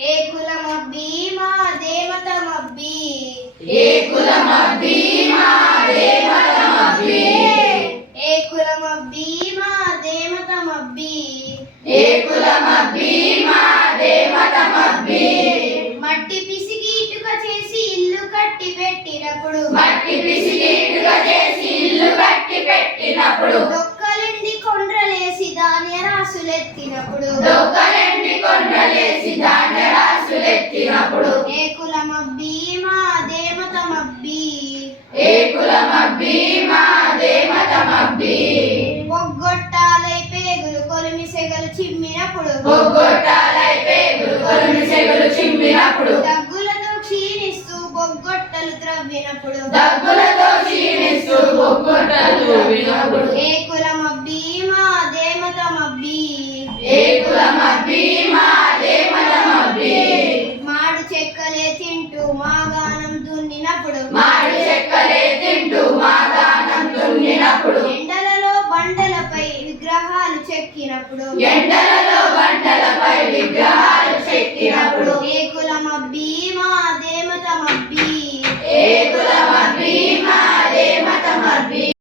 ఏ కులమబ్బి మా దేవతమబ్బి ఏ కులమబ్బి మా దేవతమబ్బి ఏ కులమబ్బి మా దేవతమబ్బి ఏ కులమబ్బి మా దేవతమబ్బి మట్టి పిసికి ఇటుక చేసి ఇల్లు కట్టి పెట్టినప్పుడు మట్టి పిసికి ఇటుక చేసి ఇల్లు కట్టి పెట్టినప్పుడు డొక్కలెండి కొండ్రలేసి ధాన్య రాసులెత్తినప్పుడు డొక్కలెండి కొండ్రలేసి ధాన్య రాసులెత్తినప్పుడు ఏ కులమబ్బి మా దేవతమబ్బి ఏ కులమబ్బి మా దేవతమబ్బి బొగ్గొట్టాలై పేగులు కొలిమి సెగలు చిమ్మినప్పుడు బొగ్గొట్టాలై పేగులు కొలిమి సెగలు చిమ్మినప్పుడు దగ్గులతో క్షీణిస్తూ బొగ్గొట్టలు త్రవ్వినప్పుడు దగ్గులతో క్షీణిస్తూ బొగ్గొట్టలు త్రవ్వినప్పుడు ఏ కులమబ్బి మా దేవతమబ్బి ఏ కులమబ్బి మా దేవతమబ్బి మాడు చెక్కలే తింటూ మాగానం దున్నినప్పుడు మాడి చెక్కలే తింటూ మాగానం దున్నినప్పుడు ఎండలలో బండలపై విగ్రహాలు చెక్కినప్పుడు ఎండలలో బండలపై విగ్రహాలు